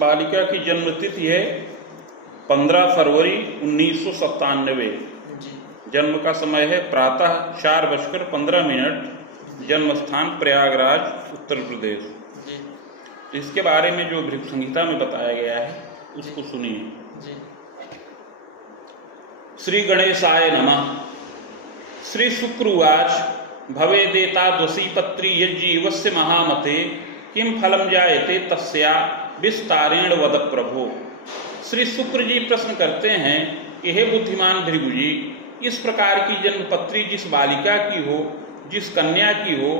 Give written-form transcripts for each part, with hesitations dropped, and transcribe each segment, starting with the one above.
बालिका की जन्म तिथि है 15 फरवरी 1997। जन्म का समय है प्रातः 4:15। जन्म स्थान प्रयागराज, उत्तर प्रदेश। इसके बारे में जो भृगु संहिता में बताया गया है उसको सुनिए। श्री गणेशाय नमः। श्री शुक्रवाच भवेदेताद्वसी पत्री यज्जीवस्य महामते किम फलम जायते तस्या विस्तारेण वद प्रभो। श्री शुक्र जी प्रश्न करते हैं कि हे बुद्धिमान भृगु जी, इस प्रकार की जन्मपत्री जिस बालिका की हो, जिस कन्या की हो,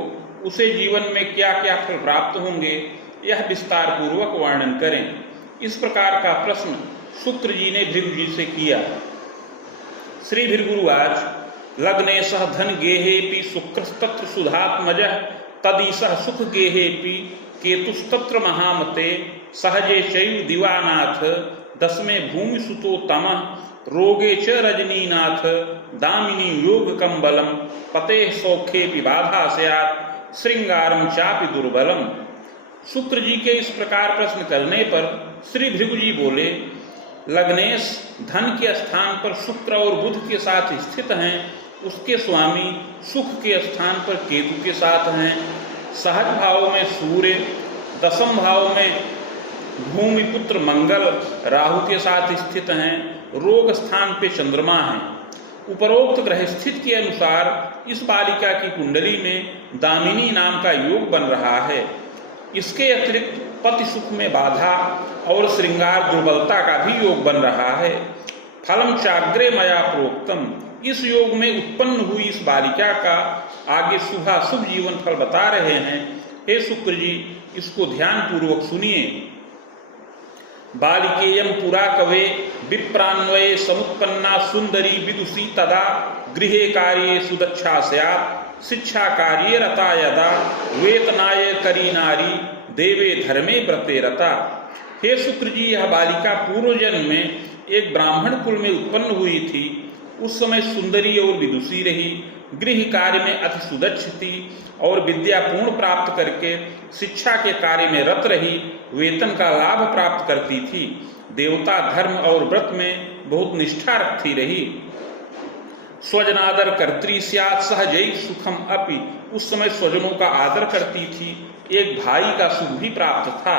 उसे जीवन में क्या क्या फल प्राप्त होंगे, यह विस्तार पूर्वक वर्णन करें। इस प्रकार का प्रश्न शुक्र जी ने भृगु जी से किया। श्री भृगुवाच लग्ने सह धन गेहेपि शुक्रस्तत्र सुधात्मजः तदीसह सुख गेहेपि केतुस्तत्र महामते सहजे चैव दिवानाथ दसमे भूमि सुतो तमः रोगे च रजनीनाथ दामिनी योग कंबलम पते सौखे बाधा स्यात् श्रृंगारम चापि दुर्बलम। शुक्र जी के इस प्रकार प्रश्न करने पर श्री भृगु जी बोले, लग्नेश धन के स्थान पर शुक्र और बुध के साथ स्थित हैं, उसके स्वामी सुख के स्थान पर केतु के साथ हैं, सहज भाव में सूर्य, दसम भाव में भूमिपुत्र मंगल राहु के साथ स्थित हैं, रोग स्थान पे चंद्रमा हैं। उपरोक्त ग्रह स्थिति के अनुसार इस बालिका की कुंडली में दामिनी नाम का योग बन रहा है। इसके अतिरिक्त पति सुख में बाधा और श्रृंगार दुर्बलता का भी योग बन रहा है। फलम चाग्रे मया प्रोक्तम। इस योग में उत्पन्न हुई इस बालिका का आगे शुभ जीवन फल बता रहे हैं। हे शुक्र जी, इसको ध्यान पूर्वक सुनिए। बालिकेयम पुरा कवे विप्रान्वये समुत्पन्ना सुंदरी विदुषी तदा गृहे कार्ये सुदक्षा स्यात् शिक्षा कार्ये रता यदा वेतनाय करी नारी देवे धर्मे व्रते रता। हे शुक्र जी, यह बालिका पूर्व जन्म में एक ब्राह्मण कुल में उत्पन्न हुई थी। उस समय सुंदरी और विदुषी रही, गृह कार्य में अति सुदक्ष थी और विद्या पूर्ण प्राप्त करके शिक्षा के कार्य में रत रही, वेतन का लाभ प्राप्त करती थी। देवता धर्म और व्रत में बहुत निष्ठा रखती रही। स्वजनादर कर्त्री स्यात् सहजैव सुखम अपि। उस समय स्वजनों का आदर करती थी, एक भाई का सुख भी प्राप्त था।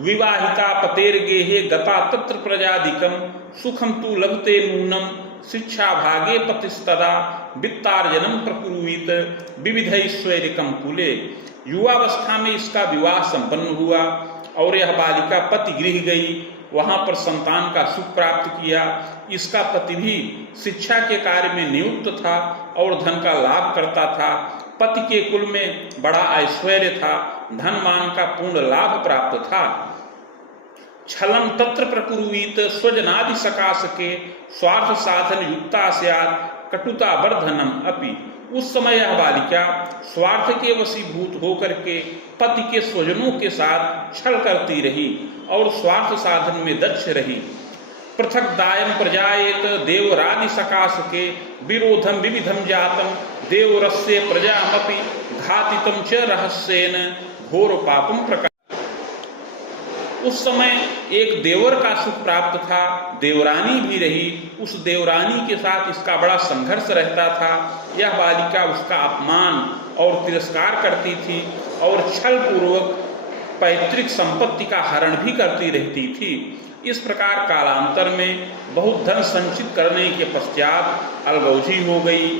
विवाहिता पतेर्गेहे गता तत्र प्रजादिकम सुखम तु लभते नूनम शिक्षा भागे पतिस्तदा वित्तार्जनम प्रकुर्वीत विविधैश्वर्यकम कुले। युवावस्था में इसका विवाह संपन्न हुआ और यह बालिका पति गृह गई, वहां पर संतान का सुख प्राप्त किया। इसका पति भी शिक्षा के कार्य में नियुक्त था और धन का लाभ करता था। पति के कुल में बड़ा ऐश्वर्य था, धन मान का पूर्ण लाभ प्राप्त था। छलम तत्र प्रकुर्वीत स्वजनादि सकाश के स्वार्थ साधन युक्ता स्यात् कटुता वर्धनम अपि। उस समय यह बालिका स्वार्थ के वशीभूत होकर के पति के स्वजनों के साथ छल करती रही और स्वार्थ साधन में दक्ष रही। पृथक दायम प्रजाएत देवरादि सकाश के विरोधम विविधम जातम देवरस्य प्रजामपि घातितम च रहस्येन घोर पापम प्रकाश। उस समय एक देवर का सुख प्राप्त था, देवरानी भी रही। उस देवरानी के साथ इसका बड़ा संघर्ष रहता था। यह बालिका उसका अपमान और तिरस्कार करती थी और छल पूर्वक पैतृक संपत्ति का हरण भी करती रहती थी। इस प्रकार कालांतर में बहुत धन संचित करने के पश्चात अलगौजी हो गई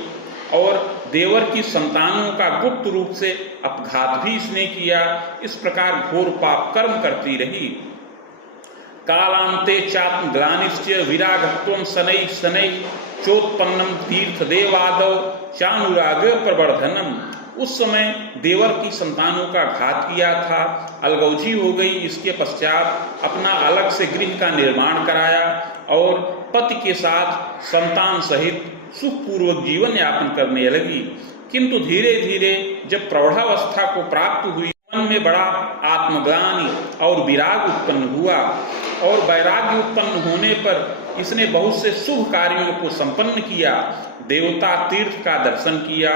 और देवर की संतानों का गुप्त रूप से अपघात भी इसने किया। इस प्रकार घोर पाप कर्म करती रही। कालांते चात्म ग्लानिश्च विरागत्वं शनैः शनैः चोत्पन्नम तीर्थ देवादौ चानुराग प्रवर्धनम। उस समय देवर की संतानों का घात किया था, अलगौजी हो गई। इसके पश्चात अपना अलग से गृह का निर्माण कराया और पति के साथ संतान सहित सुखपूर्वक जीवन यापन करने लगी। किंतु धीरे धीरे जब प्रौढ़ावस्था को प्राप्त हुई, मन में बड़ा आत्मग्लानि और विराग उत्पन्न हुआ और वैराग्य उत्पन्न होने पर इसने बहुत से शुभ कार्यों को संपन्न किया। देवता तीर्थ का दर्शन किया,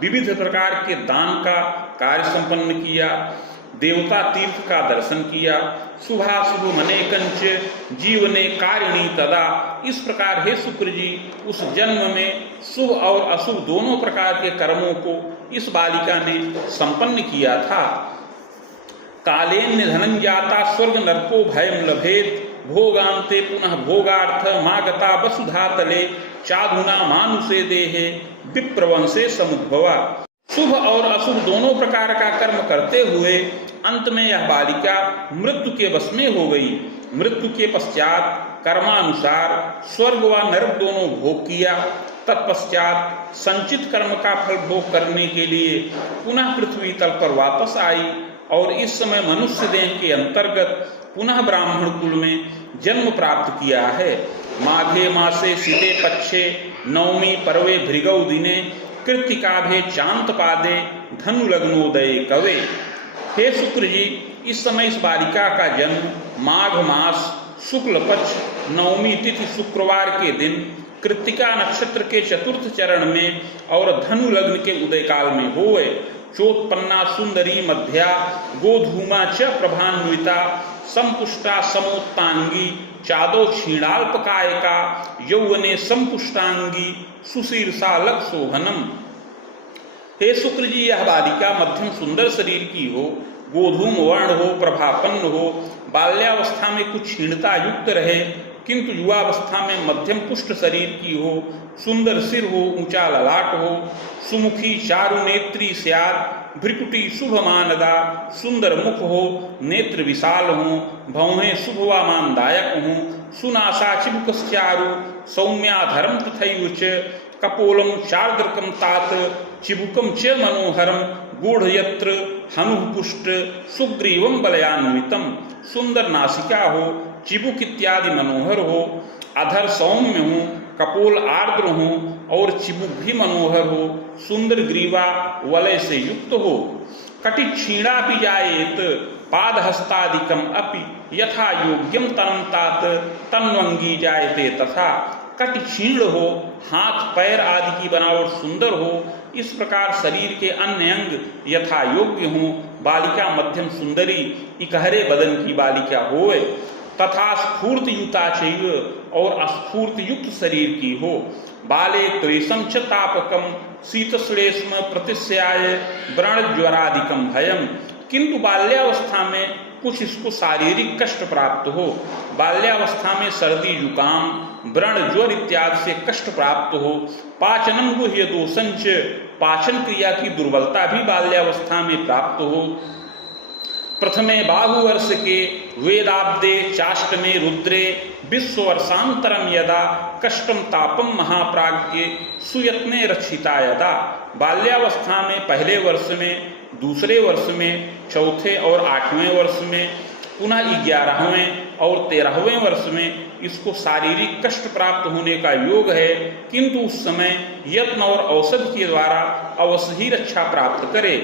विविध प्रकार के दान का कार्य संपन्न किया, देवता तीर्थ का दर्शन किया। शुभाशुभ मनेकंच जीवने कारिणी तदा। इस प्रकार हे शुक्र जी, उस जन्म में शुभ और अशुभ दोनों प्रकार के कर्मों को इस बालिका ने संपन्न किया था। कालेन निधनं जाता स्वर्ग नरको भयं लभेत भोगान्ते पुनः भोगार्थ मागता वसुधा तले चाधुना मानुषे देहे विप्रवंशे समुद्भवा। शुभ और अशुभ दोनों प्रकार का कर्म करते हुए अंत में यह बालिका मृत्यु के वश में हो गई। मृत्यु के पश्चात कर्मानुसार स्वर्ग व नरक दोनों भोग किया। तत्पश्चात संचित कर्म का फल भोग करने के लिए पुनः पृथ्वी तल पर वापस आई और इस समय मनुष्य देह के अंतर्गत पुनः ब्राह्मण कुल में जन्म प्राप्त किया है। माघे मासे शीते पक्षे नवमी पर्वे भृगौ दिने कृत्तिकाभे चांत पादे धनु लग्नोदय कवे। हे शुक्र जी, इस समय इस बालिका का जन्म माघ मास शुक्ल पक्ष नवमी तिथि शुक्रवार के दिन कृत्तिका नक्षत्र के चतुर्थ चरण में और धनु लग्न के उदय काल में हुए। चोत्पन्ना सुंदरी मध्या गोधूमा च प्रभान्विता संपुष्टा समोत्तांगी चादो क्षीणाल्पकायका यौवने संपुष्टांगी सुशीर्षा लक शोभनम। हे शुक्र जी, यह बालिका मध्यम सुंदर शरीर की हो, गोधूम वर्ण हो, प्रभापन्न हो, बाल्यावस्था में कुछ क्षीणता युक्त रहे किंतु युवावस्था में मध्यम पुष्ट शरीर की हो, सुंदर सिर हो, ऊंचा ललाट हो, सुमुखी चारु नेत्री स्यात्, भ्रिकुटी शुभ मानदा, सुंदर मुख हो, नेत्र विशाल हो, भौहें शुभ व मानदायक हो, सुनासा चिबुकश्चारु सौम्याधरम तथैव च कपोलम चार्द्रकम तात चिबुकम च मनोहरम गूढ़यत्र हनुपुष्ट सुग्रीवम बलयान्वितम। सुंदर नासिका हो, चिबुक इत्यादि मनोहर हो, अधर सौम्य हो, कपोल आर्द्र हो और चिबुक भी मनोहर हो, सुंदर ग्रीवा वलय से युक्त हो। कटि क्षीणा भी जायेत पादहस्तादिकम अपि यथा योग्यम तनम तात तन्वंगी जायते तथा। कटि क्षीण हो, हाथ पैर आदि की बनावट सुंदर हो, इस प्रकार शरीर के अन्य अंग यथा योग्य हो। बालिका मध्यम सुंदरी इकहरे बदन की बालिका होए तथा स्फूर्त युता चाहिए और अस्फूर्त युक्त शरीर की हो। बाले क्लेशम च तापकम शीतश्लेष्म प्रतिस्याय व्रण ज्वरादिकम भयम। किंतु बाल्यावस्था में कुछ इसको शारीरिक कष्ट प्राप्त हो। बाल्यावस्था में सर्दी जुकाम व्रण ज्वर इत्यादि से कष्ट प्राप्त हो। पाचनम गुह्य दोषंच, पाचन क्रिया की दुर्बलता भी बाल्यावस्था में प्राप्त हो। प्रथमे बाहुवर्ष के वेदाब्दे चाष्टमे रुद्रे विश्ववर्षांतरम यदा कष्टम तापम महाप्राज्ञ सुयत्ने रक्षिता यदा। बाल्यावस्था में पहले वर्ष में, दूसरे वर्ष में, चौथे और 8वें वर्ष में, पुनः 11वें और 13वें वर्ष में इसको शारीरिक कष्ट प्राप्त होने का योग है, किंतु उस समय यत्न और औषध के द्वारा अवश्य ही रक्षा प्राप्त करे।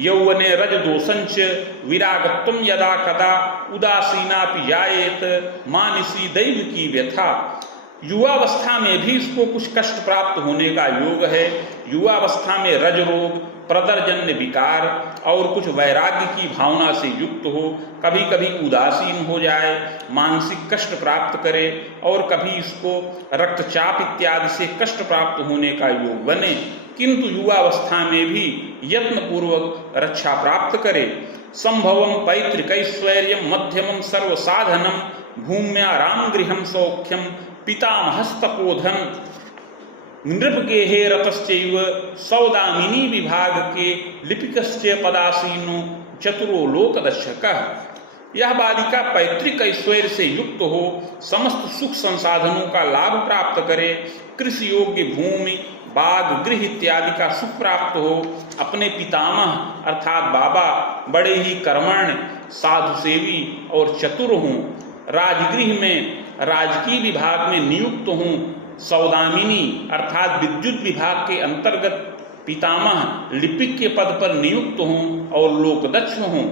यौवने रज दोषंच विरागत्वम यदा कदा उदासीना जायेत मानसी दैव की व्यथा। युवावस्था में भी इसको कुछ कष्ट प्राप्त होने का योग है। युवावस्था में रज रोग, प्रदरजन्य विकार और कुछ वैराग्य की भावना से युक्त हो, कभी कभी उदासीन हो जाए, मानसिक कष्ट प्राप्त करे और कभी इसको रक्तचाप इत्यादि से कष्ट प्राप्त होने का योग बने, किंतु युवावस्था में भी यत्न पूर्वक रक्षा प्राप्त करे। संभवम पैतृकैश्वर्यम मध्यमम सर्वसाधनम भूम्या राम गृहम सौख्यम पितामहस्तपोधन। नृपगेहे रतश्चैव सौदामिनी विभाग के लिपिकश्च पदासीनो चतुरो लोकदर्शकः। यह बालिका पैतृक ऐश्वर्य से युक्त हो, समस्त सुख संसाधनों का लाभ प्राप्त करे, कृषि योग्य भूमि, बाग, गृह इत्यादि का सुख प्राप्त हो, अपने पितामह अर्थात बाबा बड़े ही कर्मण्य, साधु सेवी और चतुर हों, राजगृह में राजकीय विभाग में नियुक्त हों, सौदामिनी अर्थात विद्युत विभाग के अंतर्गत पितामह लिपिक के पद पर नियुक्त हों और लोकदक्ष हों,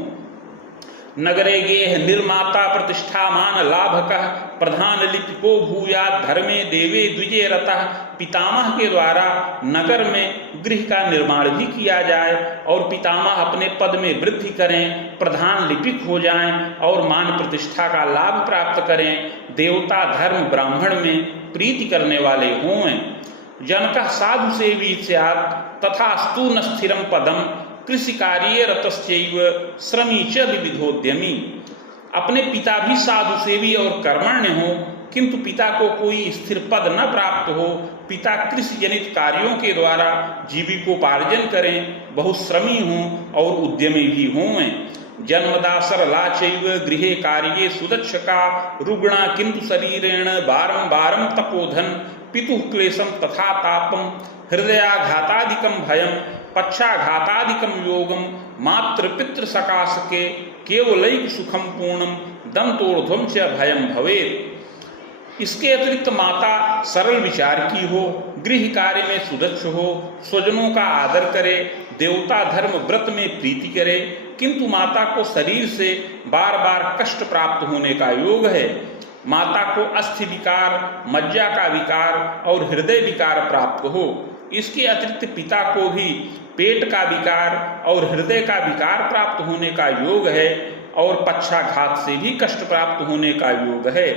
नगरे गेह निर्माता प्रतिष्ठामान लाभकः प्रधान लिपिको भूयात् धर्मे देवे द्विजे रतः। पितामह के द्वारा नगर में गृह का निर्माण भी किया जाए और पितामह अपने पद में वृद्धि करें, प्रधान लिपिक हो जाएं और मान प्रतिष्ठा का लाभ प्राप्त करें, देवता धर्म ब्राह्मण में प्रीति करने वाले हों। जनकः साधु सेवी स्यात् तथास्तु न स्थिरं पदम कृषि कार्ये रतश्चैव श्रमी च विविधोद्यमी। अपने पिता भी साधु सेवी और कर्मण्य हो, किंतु पिता को कोई स्थिर पद न प्राप्त हो। पिता कृषि जनित कार्यों के द्वारा जीविकोपार्जन करें, बहुत श्रमी हों और उद्यमी भी हों। जन्मदा सरला चैव गृहे कार्ये सुदक्षका रुग्णा किंतु शरीरेण बारंबारं तपोधन पितुः क्लेशम तथा तापम हृदयाघातादिकं भयम पक्षाघातादिकं योगम मातृपितृ सकाशके केवलैक सुखम पूर्णम दंतोर्ध्वं च भयम भवेत्। इसके अतिरिक्त माता सरल विचार की हो, गृह कार्य में सुदक्ष हो, स्वजनों का आदर करे, देवता धर्म व्रत में प्रीति करे, किंतु माता को शरीर से बार बार कष्ट प्राप्त होने का योग है। माता को अस्थि विकार, मज्जा का विकार और हृदय विकार प्राप्त हो। इसके अतिरिक्त पिता को भी पेट का विकार और हृदय का विकार प्राप्त होने का योग है और पक्षाघात से भी कष्ट प्राप्त होने का योग है।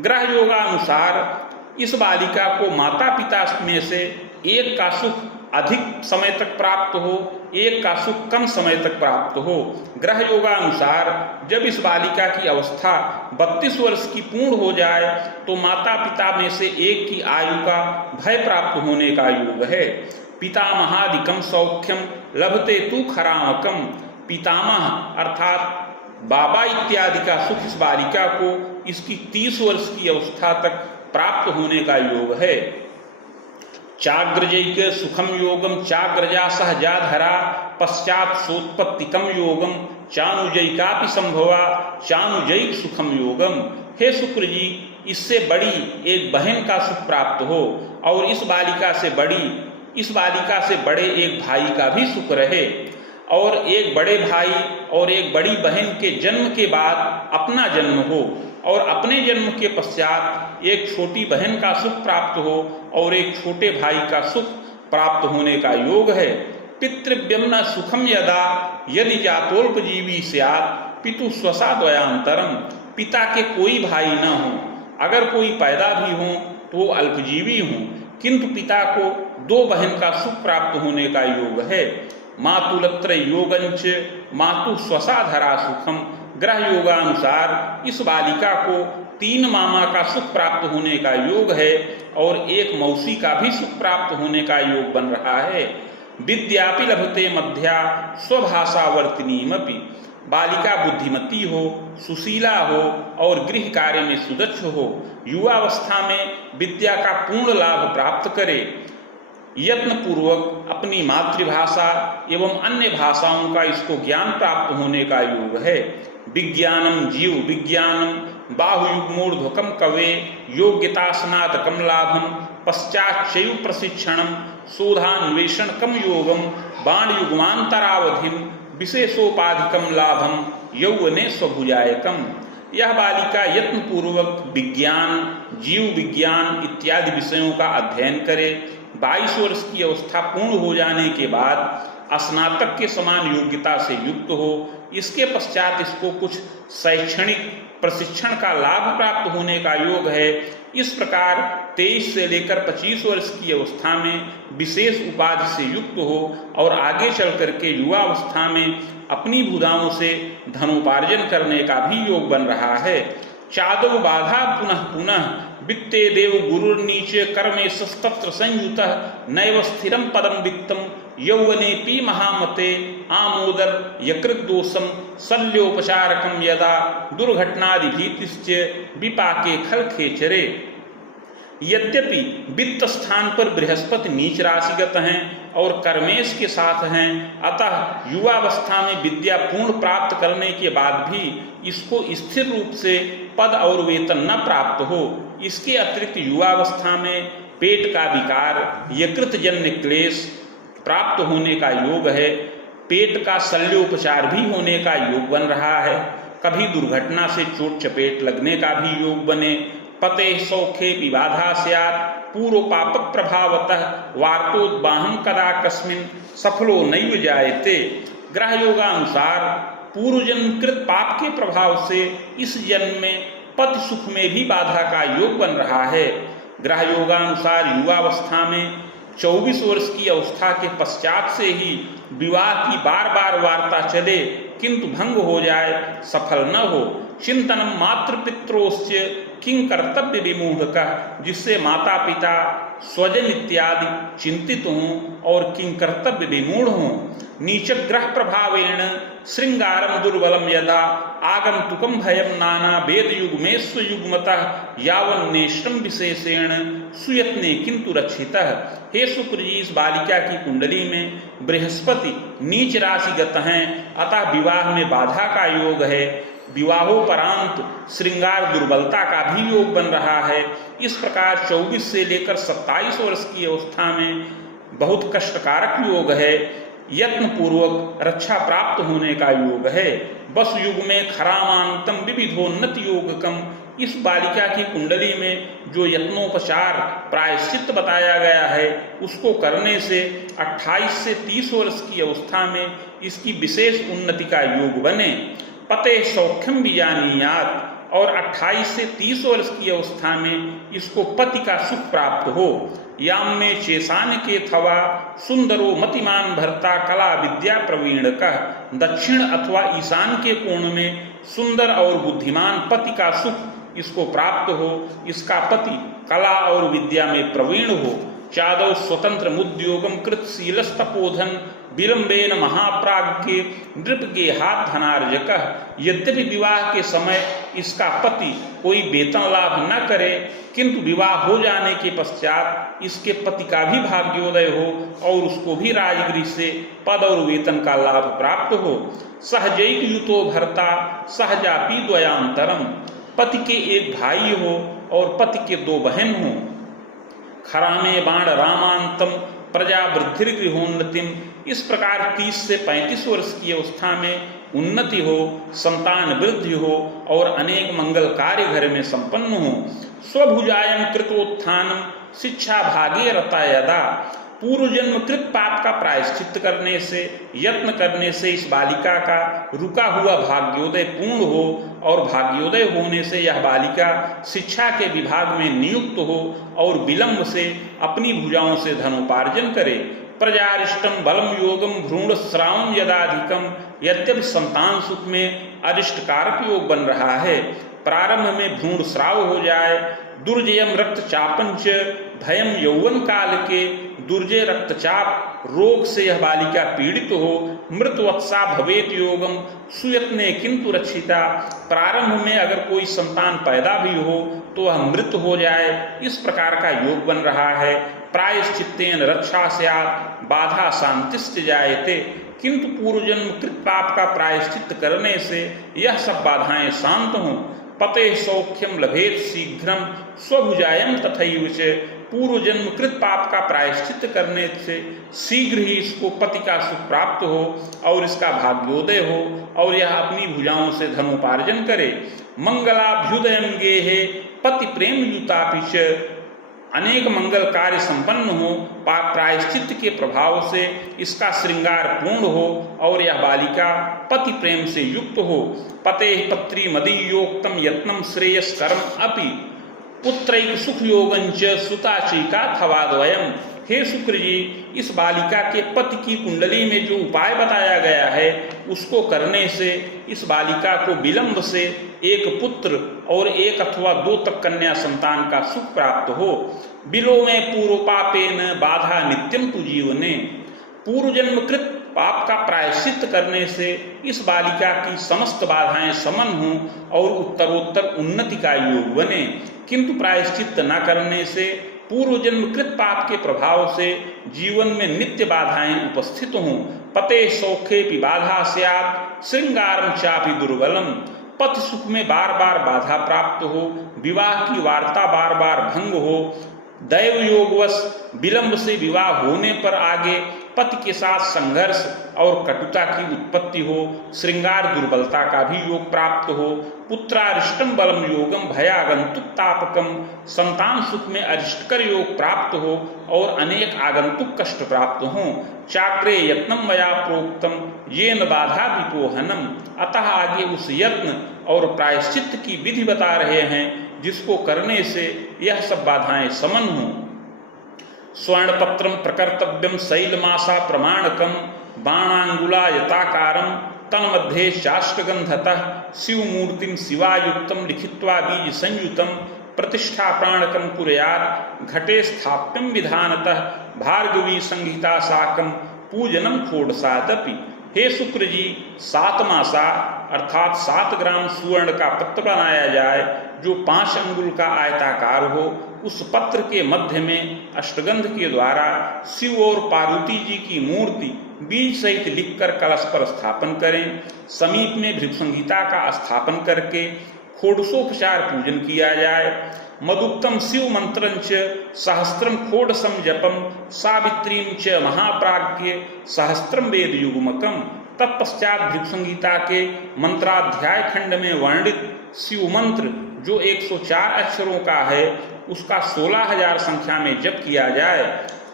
ग्रह योगानुसार इस बालिका को माता पिता में से एक का सुख अधिक समय तक प्राप्त हो, एक का सुख कम समय तक प्राप्त हो। ग्रह योगानुसार जब इस बालिका की अवस्था 32 वर्ष की पूर्ण हो जाए तो माता पिता में से एक की आयु का भय प्राप्त होने का योग है। पितामहादिकम सौख्यम लभते तु खरामकम। पितामह अर्थात बाबा इत्यादि का सुख इस बालिका को इसकी 30 वर्ष की अवस्था तक प्राप्त होने का योग है। चाग्रजैक सुखम योगम चाग्रजा सहजाधरा पश्चात सोत्पत्तिकम योगम चानुजैकापि संभवा चानुजैक सुखम योगम। हे शुक्र जी, इससे बड़ी एक बहन का सुख प्राप्त हो और इस बालिका से बड़े एक भाई का भी सुख रहे और एक बड़े भाई और एक बड़ी बहन के जन्म के बाद अपना जन्म हो और अपने जन्म के पश्चात एक छोटी बहन का सुख प्राप्त हो और एक छोटे भाई का सुख प्राप्त होने का योग है। पितृव्यम न सुखम यदा यदि जातोल्पजीवी स्यात् पितु स्वसा द्वयांतरम। पिता के कोई भाई न हो, अगर कोई पैदा भी हो तो वो अल्पजीवी हो, किंतु पिता को 2 बहन का सुख प्राप्त होने का योग है। मातुलत्र योगंच मातु स्वसाधरा सुखम। ग्रह योगानुसार इस बालिका को 3 मामा का सुख प्राप्त होने का योग है और एक मौसी का भी सुख प्राप्त होने का योग बन रहा है। विद्यापि लभते मध्या स्वभाषावर्तिनीमपि। बालिका बुद्धिमती हो, सुशीला हो और गृह कार्य में सुदक्ष हो, युवावस्था में विद्या का पूर्ण लाभ प्राप्त करे, यत्न पूर्वक अपनी मातृभाषा एवं अन्य भाषाओं का इसको ज्ञान प्राप्त होने का योग है। विज्ञानम जीव विज्ञानम बाहुयुग्मोर्ध्वकम कवे योग्यता स्नातकम लाभम पश्चाच्चैव प्रशिक्षणम शोधान्वेषण कम योगम बाणयुग्मांतरावधिम विशेषोपाधिकम लाभम यौवने स्वभुजायकम। यह बालिका यत्न पूर्वक विज्ञान, जीव विज्ञान इत्यादि विषयों का अध्ययन करे। 22 वर्ष की अवस्था पूर्ण हो जाने के बाद स्नातक के समान योग्यता से युक्त हो। इसके पश्चात इसको कुछ शैक्षणिक प्रशिक्षण का लाभ प्राप्त होने का योग है। इस प्रकार 23 से लेकर 25 वर्ष की अवस्था में विशेष उपाधि से युक्त हो और आगे चल करके युवावस्था में अपनी भुजाओं से धनोपार्जन करने का भी योग बन रहा है। चादव बाधा पुनः पुनः वित्ते देव गुरुर्नीचे कर्मे सस्तत्र संयुतः नैव स्थिरम पदम वित्तम यौवनेपि महामते आमोदर यकृत दोषम शल्योपचारकम यदा दुर्घटनादि भीतिश्च विपाके खल खेचरे। यद्यपि वित्त स्थान पर बृहस्पति नीच राशिगत हैं और कर्मेश के साथ हैं, अतः युवावस्था में विद्या पूर्ण प्राप्त करने के बाद भी इसको स्थिर रूप से पद और वेतन न प्राप्त हो। इसके अतिरिक्त युवावस्था में पेट का विकार, यकृत जन्य क्लेश प्राप्त होने का योग है। पेट का शल्योपचार भी होने का योग बन रहा है। कभी दुर्घटना से चोट चपेट लगने का भी योग बने। पते सौखे विबाधा स्यात् पूर्व पाप प्रभावतः वार्तोद्बाहम कदा कस्मिन् सफलो नैव जायते। ग्रह योगानुसार पूर्व जन्म कृत पाप के प्रभाव से इस जन्म में पति सुख में भी बाधा का योग बन रहा है। ग्रह योगानुसार युवावस्था में 24 वर्ष की अवस्था के पश्चात से ही विवाह की बार बार वार्ता चले किंतु भंग हो जाए, सफल न हो। चिंतनम मातृ पित्रोश्च किं कर्तव्य विमूढ़, जिससे माता पिता स्वजन इत्यादि चिंतित हों और किं कर्तव्य विमूढ़ हों। नीच ग्रह प्रभावेण श्रृंगारम दुर्बलम यदा आगंतुकम भयम नाना वेद युग्मेश्व युग्मतः यावन्नेष्टम विशेषेण सुयत्ने किंतु रक्षितः। हे शुक्र जी, इस बालिका की कुंडली में बृहस्पति नीच राशिगत हैं, अतः विवाह में बाधा का योग है। विवाहोपरांत श्रृंगार दुर्बलता का भी योग बन रहा है। इस प्रकार 24 से लेकर 27 वर्ष की अवस्था में बहुत कष्टकारक योग है। यत्न पूर्वक रक्षा प्राप्त होने का योग है। बस युग में खरामांतम विविधोन्नति योगकम, इस बालिका की कुंडली में जो यत्नोपचार प्रायश्चित बताया गया है उसको करने से 28 से 30 वर्ष की अवस्था में इसकी विशेष उन्नति का योग बने। पते सौख्यम बीजानीयात, और 28 से 30 वर्ष की अवस्था में इसको पति का सुख प्राप्त हो। याम में चेसान के थवा सुंदरो मतिमान भरता कला विद्या प्रवीण का, दक्षिण अथवा ईशान के कोण में सुंदर और बुद्धिमान पति का सुख इसको प्राप्त हो। इसका पति कला और विद्या में प्रवीण हो। चादव स्वतंत्र मुद्योगम कृत शीलस्तपोधन विलंबेन महाप्राज्ञ नृप के हाथ धनार्जक। यद्यपि विवाह के समय इसका पति कोई वेतन लाभ न करे किंतु विवाह हो जाने के पश्चात इसके पति का भी भाग्योदय हो और उसको भी राजगृह से पद और वेतन का लाभ प्राप्त हो। सहजैक युतो भर्ता सहजापि द्वयांतरम, पति के एक भाई हो और पति के 2 बहन हो। खरामे बाण रामांतम प्रजा वृद्धिर्गृहोन्नतिम, इस प्रकार 30 से 35 वर्ष की अवस्था में उन्नति हो, संतान वृद्धि हो और अनेक मंगल कार्य घर में संपन्न हो। स्वभुजायम कृतोत्थानम शिक्षा भागे रता यदा, पूर्व जन्म कृत पाप का प्रायश्चित करने से यत्न करने से इस बालिका का रुका हुआ भाग्योदय पूर्ण हो और भाग्योदय होने से यह बालिका शिक्षा के विभाग में नियुक्त हो और विलंब से अपनी भुजाओं से धनोपार्जन करे। प्रजारिष्टम बलम योगम भ्रूण श्रावम यदाधिकम, यद्यपि संतान सुख में अरिष्ट कारक योग बन रहा है। प्रारंभ में भ्रूण स्राव हो जाए। दुर्जयम रक्तचापंच भयम यौवन काल के, दुर्जय रक्तचाप रोग से यह बालिका पीड़ित हो। मृतवत्सा भवेत योगम सुयत्ने किंतु रक्षिता, प्रारंभ में अगर कोई संतान पैदा भी हो तो वह मृत हो जाए, इस प्रकार का योग बन रहा है। प्रायश्चित्तेन रक्षा स्यात् बाधा शांतिश्च जायते, किंतु पूर्व जन्म कृत पाप का प्रायश्चित करने से यह सब बाधाएं शांत हों। पते सौख्यम लभेत शीघ्रम स्वभुजायम तथैव च, पूर्व जन्म कृत पाप का प्रायश्चित करने से शीघ्र ही इसको पति का सुख प्राप्त हो और इसका भाग्योदय हो और यह अपनी भुजाओं से धनोपार्जन करे। मंगलाभ्युदयम गेहे पति प्रेम युतापिच, अनेक मंगल कार्य संपन्न हो, प्रायश्चित के प्रभाव से इसका श्रृंगार पूर्ण हो और यह बालिका पति प्रेम से युक्त हो। पते पत्री मदीयोक्तम यत्नम श्रेयस कर्म अपि पुत्रैक सुख योगंच सुताचिका थवाद्वयम, हे शुक्र जी, इस बालिका के पति की कुंडली में जो उपाय बताया गया है उसको करने से इस बालिका को विलंब से एक पुत्र और 1 अथवा 2 तक कन्या संतान का सुख प्राप्त हो। बिलो में पूर्व पापेन बाधा नित्यम तु जीवने, पूर्व जन्म कृत पाप का प्रायश्चित करने से इस बालिका की समस्त बाधाएं समन हों और उत्तरोत्तर उन्नति का योग बने, किंतु प्रायश्चित न करने से पूर्व जन्म कृत पाप के प्रभाव से जीवन में नित्य बाधाएं उपस्थित हों। पते सौखे पि बाधा स्यात् श्रृंगारम चापि दुर्बलम, पति सुख में बार बार बाधा प्राप्त हो, विवाह की वार्ता बार बार भंग हो, दैव योगवश विलंब से विवाह होने पर आगे पति के साथ संघर्ष और कटुता की उत्पत्ति हो, श्रृंगार दुर्बलता का भी योग प्राप्त हो, पुत्रारिष्टम बलम योगम भयागंतुक तापकम, संतान सुख में अरिष्टकर योग प्राप्त हो और अनेक आगंतुक कष्ट प्राप्त हो, चाक्रे यत्नम मया प्रोक्तम ये न बाधा विपोहनम। अतः आगे उस यत्न और प्रायश्चित की विधि बता रहे हैं जिसको करने से यह सब बाधाएं समन हो। स्वर्णपत्रम प्रकर्तव्यम शैलमासा प्रमाणकम बाणांगुला यताकारम तन्मध्ये शास्त्रगंधतः शिवमूर्तिम शिवायुक्तम लिखित्वा बीज संयुतम प्रतिष्ठा प्राणकम कुर्यात् घटे स्थाप्यम विधानतः भार्गवी संहिता साकम पूजनम खोडसादपि। हे शुक्र जी, 7 मासा अर्थात 7 ग्राम सुवर्ण का पत्र बनाया जाए जो 5 अंगुल का आयताकार हो। उस पत्र के मध्य में अष्टगंध के द्वारा शिव और पार्वती जी की मूर्ति बीज सहित लिखकर कलश पर स्थापन करें। समीप में भृगुसंहिता का स्थापन करके खोडसोपचार पूजन किया जाए। मदुक्तम शिव मंत्रंच सहस्त्रम खोडसम जपम सावित्रीम च महाप्राज्ञ सहस्त्रम वेद युग्मकम। तत्पश्चात भृगुसंहिता के मंत्राध्याय खंड में वर्णित शिव मंत्र जो 104 अक्षरों का है उसका 16,000 संख्या में जप किया जाए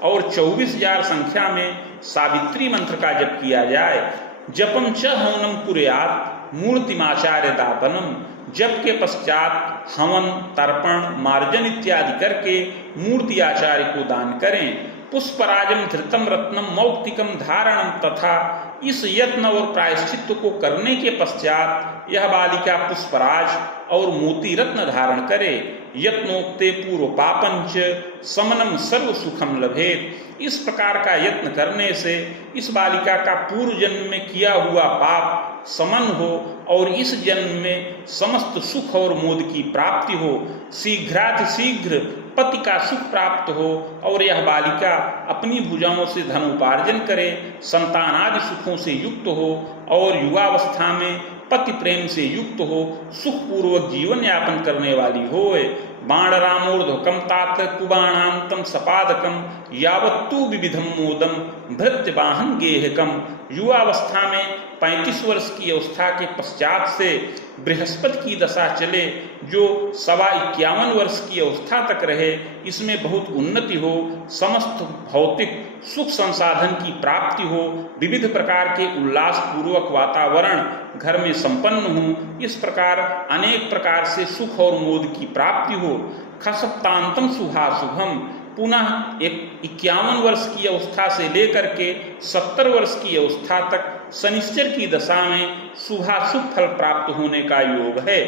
और 24,000 संख्या में सावित्री मंत्र का जप किया जाए। जपम च हवनम कुर्यात् मूर्तिमाचार्य दापनम। जप के पश्चात हवन, तर्पण, मार्जन इत्यादि करके मूर्ति आचार्य को दान करें। पुष्पराजम धृतम रत्नम मौक्तिकम धारणम तथा। इस यत्न और प्रायश्चित्त को करने के पश्चात यह बालिका पुष्पराज और मोती रत्न धारण करे। यत्नोक्ते पूर्व पापंच समनम सर्व सुखम लभेत। इस प्रकार का यत्न करने से इस बालिका का पूर्व जन्म में किया हुआ पाप समन हो और इस जन्म में समस्त सुख और मोद की प्राप्ति हो। शीघ्रातिशीघ्र पति का सुख प्राप्त हो और यह बालिका अपनी भुजाओं से धन उपार्जन करे, संतान आदि सुखों से युक्त हो और युवावस्था में पति प्रेम से युक्त हो, सुखपूर्वक जीवन यापन करने वाली होए। बाणरामोर्ध्वकम तात कुबाणांतम सपादकम यावत्तु विविधम मोदम भृत्य वाहन गेहकम। युवावस्था में 35 वर्ष की अवस्था के पश्चात से बृहस्पति की दशा चले जो 51 वर्ष की अवस्था तक रहे, इसमें बहुत उन्नति हो, समस्त भौतिक सुख संसाधन की प्राप्ति हो, विविध प्रकार के उल्लास पूर्वक वातावरण घर में संपन्न हो, इस प्रकार अनेक प्रकार से सुख और मोद की प्राप्ति हो। खसप्तांतम शुभाशुभम। पुनः 51 वर्ष की अवस्था से लेकर के 70 वर्ष की अवस्था तक शनिश्चर की दशा में शुभाशुभ फल प्राप्त होने का योग है।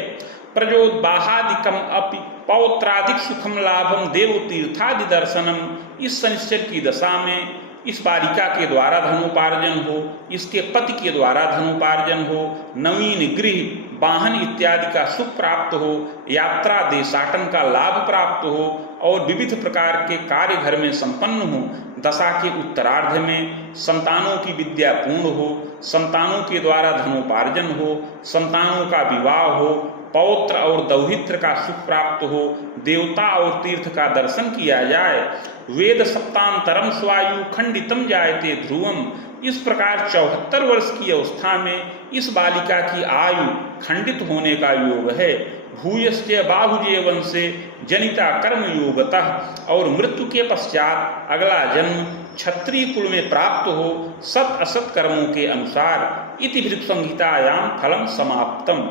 प्रजोद्बाहादिकम अपि पौत्रादिक सुखम लाभम देवतीर्थादि दर्शनम। इस शनिश्चर की दशा में इस बालिका के द्वारा धनोपार्जन हो, इसके पति के द्वारा धनोपार्जन हो, नवीन गृह वाहन इत्यादि का सुख प्राप्त हो, यात्रा देशाटन का लाभ प्राप्त हो और विविध प्रकार के कार्य घर में संपन्न हो। दशा के उत्तरार्ध में संतानों की विद्या पूर्ण हो, संतानों के द्वारा धनोपार्जन हो, संतानों का विवाह हो, पौत्र और दौहित्र का सुख प्राप्त हो, देवता और तीर्थ का दर्शन किया जाए। वेद सप्तांतरम स्वायु खंडितम जायते ध्रुवम। इस प्रकार 74 वर्ष की अवस्था में इस बालिका की आयु खंडित होने का योग है। भूयस्य बाहुजे वंशे जनिता कर्म योगतः। और मृत्यु के पश्चात अगला जन्म क्षत्रिय कुल में प्राप्त हो सत असत कर्मों के अनुसार। इति भृगुसंहितायां फलम समाप्तम।